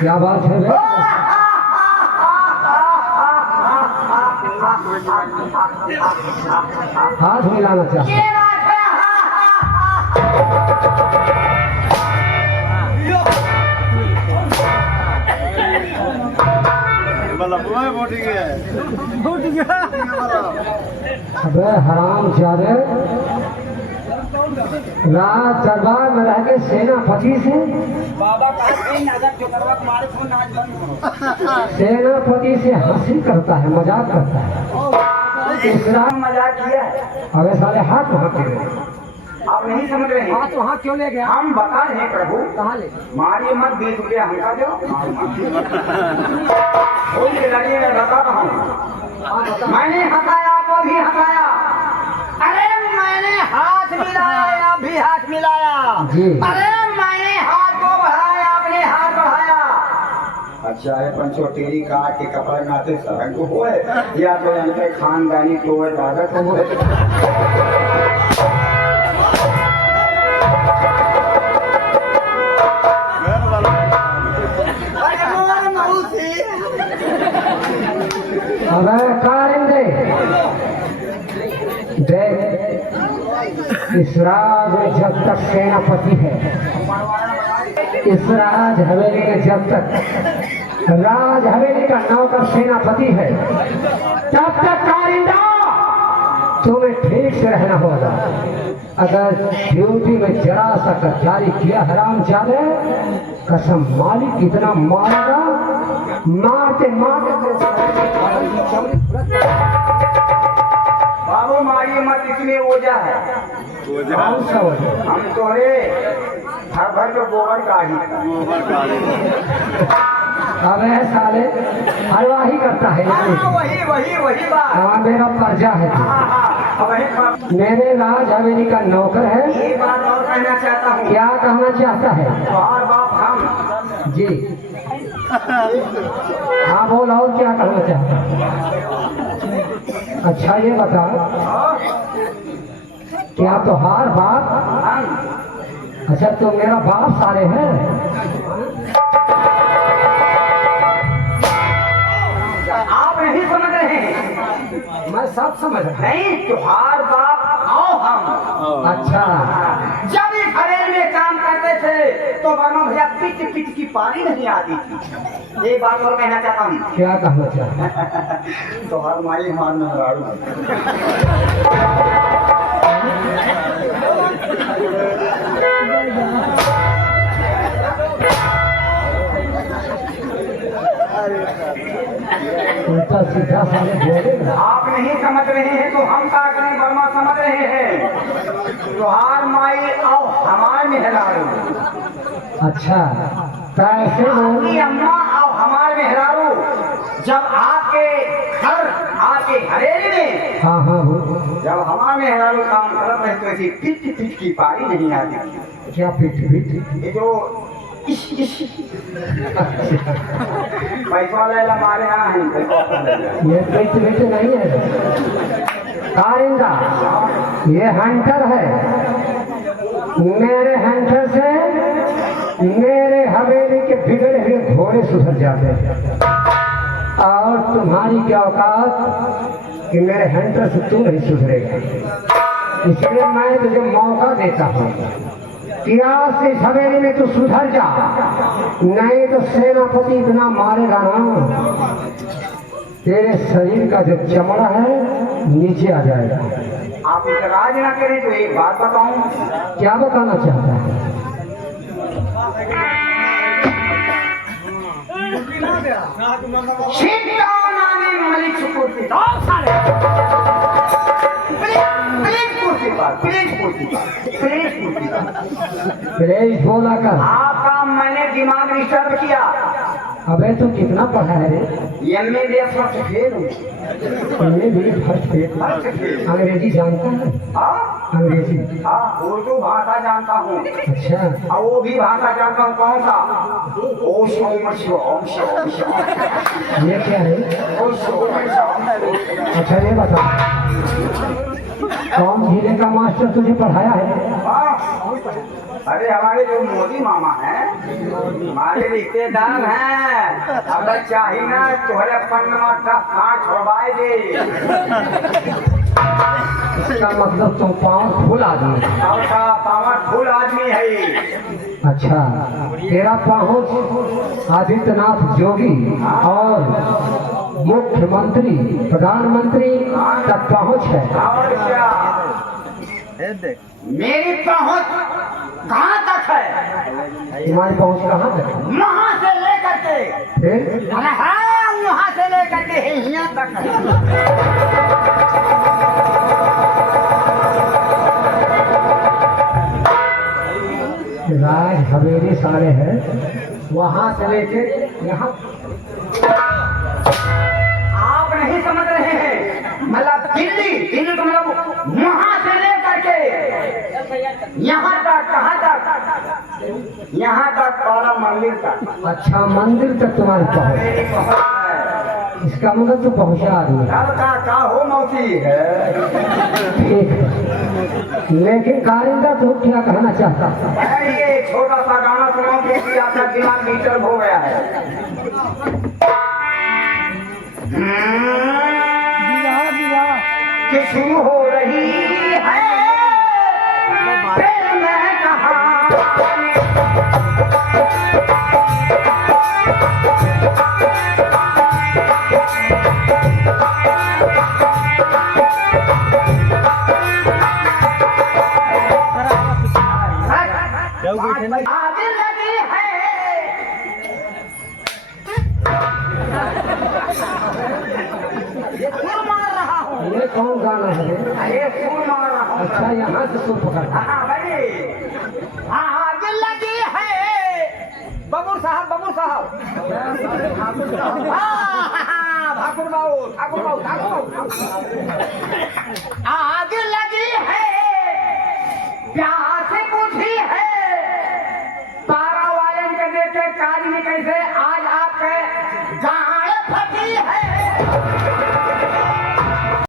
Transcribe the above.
क्या बात है बे? हाथ मिलाना चाहिए। अबे हराम जादे, रात दरबार में रह के सेनापति से सेनापति से हंसी करता है, मजाक करता है। इस रात मजाक किया। अबे साले हाथ वहाँ के आप नहीं समझ रहे हैं। हाथ वहाँ क्यों ले गया? हम बता रहे हैं प्रभु, कहाँ ले? मारिए मत, 20 रुपया हमका दो। लड़िए, मैं बता रहा हूँ। मैंने हंसाया तो भी हंसाया, अरे मैंने हाथ मिलाया या भी हाथ मिलाया, अरे मैंने हाथ को बढ़ाया, अपने हाथ बढ़ाया। अच्छा है पंचो तेरी काट के कपड़े में आते सरंग को होए या तो इनके खानदानी को दादा को होए। अबे कारिंदे देख, इस राज में जब तक सेनापति है, इस राज हवेली में जब तक राज हवेली का नौकर सेनापति है, तब तक कारिंदा तुम्हें ठीक से रहना होगा। अगर ड्यूटी में जरा सा गद्दारी किया हरामजादे, कसम मालिक कितना मारेगा, मारते मारते। बाबू मारिए मत, इसमें ओझा है। कौन सा वजह? हम तोरे हर भर के गोबर का ही। अबे साले हलवाही करता है। वही बात। हाँ, मेरा पर्जा है। वही बात। मेरे राज हवेली का नौकर है। एक बात और कहना चाहता हूँ। क्या कहना चाहता है? और बाप हम जी हाँ बोल, और क्या कहना चाहता है? अच्छा ये बता, क्या तोहार बाप? अच्छा तो मेरा बाप सारे हैं। आप नहीं समझ रहे हैं। मैं सब समझ रहा नहीं, तुम्हार बाप आओ हम। अच्छा जब इस हरेल में काम करते थे तो वर्मा भैया पिट पिट की पारी नहीं आती थी। एक बात और कहना चाहता हूँ। क्या कहना चाहता? तो हर माई मान में उल्टा सीधा साले बोले। आप नहीं समझ रहे हैं तो हम का करें, वर्मा समझ रहे हैं। तुहार माई आओ हमारे मेहरारू। अच्छा कैसे बोल? आपकी अम्मा आओ हमारे मेहरारू। जब आपके घर आके हरेली में, हाँ हाँ बोल। जब हमारे मेहरारू काम करते रहे तो ऐसी पिट पिट की पारी नहीं आती। क्या पिट पिट? ये जो पैसा ले हमारे यहाँ है। ये पिट पिट नहीं है कारिंदा, ये हंटर है। मेरे हंटर से मेरे हवेली के बिगड़े हुए घोड़े सुधर जाते हैं, और तुम्हारी क्या औकात कि मेरे हंटर से तू नहीं सुधरेगा। इसलिए मैं तुझे मौका देता हूँ कि आज से इस हवेली में तू सुधर जा, नहीं तो सेनापति इतना मारेगा ना, तेरे शरीर का जो चमड़ा है नीचे आ जाएगा। आप इतराज ना करें तो एक बात बताऊं। क्या बताना चाहता है? मलिक सुकुर्ती प्लीज बोला कर। आपका मैंने दिमाग डिस्टर्ब किया। अबे तू कितना पढ़ा है रे? MBA फर्स्ट फेल हूँ। तुमने भी फर्स्ट फेल? अंग्रेजी जानता है? अंग्रेजी? उर्दू भाषा जानता हूँ। अच्छा, और वो भी भाषा जानता हूँ। कौन सा? ये क्या है? अच्छा ये बता, कौन जिले का मास्टर तुझे पढ़ाया है? अरे हमारे जो मोदी मामा हैं हमारे रिश्तेदार हैं, अगर चाही ना तोहरे पन्नमा का हाथ छोड़वाए दे। इसका मतलब तुम पावरफुल आदमी है। पावरफुल आदमी है। अच्छा, तेरा पहुंच आदित्यनाथ योगी और मुख्यमंत्री प्रधानमंत्री तक पहुंच है। और क्या मेरी पहुंच कहाँ तक है? तुम्हारी पहुंच कहाँ तक है? वहाँ से लेकर के फिर हाँ वहाँ से लेकर के यहाँ तक है। राज हवेली सारे हैं, वहाँ से लेके यहाँ। आप नहीं समझ रहे हैं, मतलब दिल्ली तो मतलब वहाँ से लेकर के यहाँ तक, कहाँ तक? यहाँ तक काला मंदिर तक। अच्छा, मंदिर तक तुम्हारी पहुंच। मेरी पहुंच है। इसका मतलब तो पहुंचा आदमी। कल का हो मौसी है। ठीक है, लेकिन कारिंदा तो क्या कहना चाहता था? ये छोटा सा गाना सुनाओ क्योंकि आपका दिमाग मीटर हो गया है। कि शुरू हो रही है प्रेम कहानी। आज लगी है ये सुर मार रहा हूँ। ये कौन गाना है? ये सुर मार रहा हूँ। अच्छा, यहाँ से सुर पकड़। हाँ भाई, आग लगी है बबूर साहब, बबूर साहब। ठाकुर बाबू, ठाकुर बाबू, ठाकुर बाबू। आग लगी है प्यार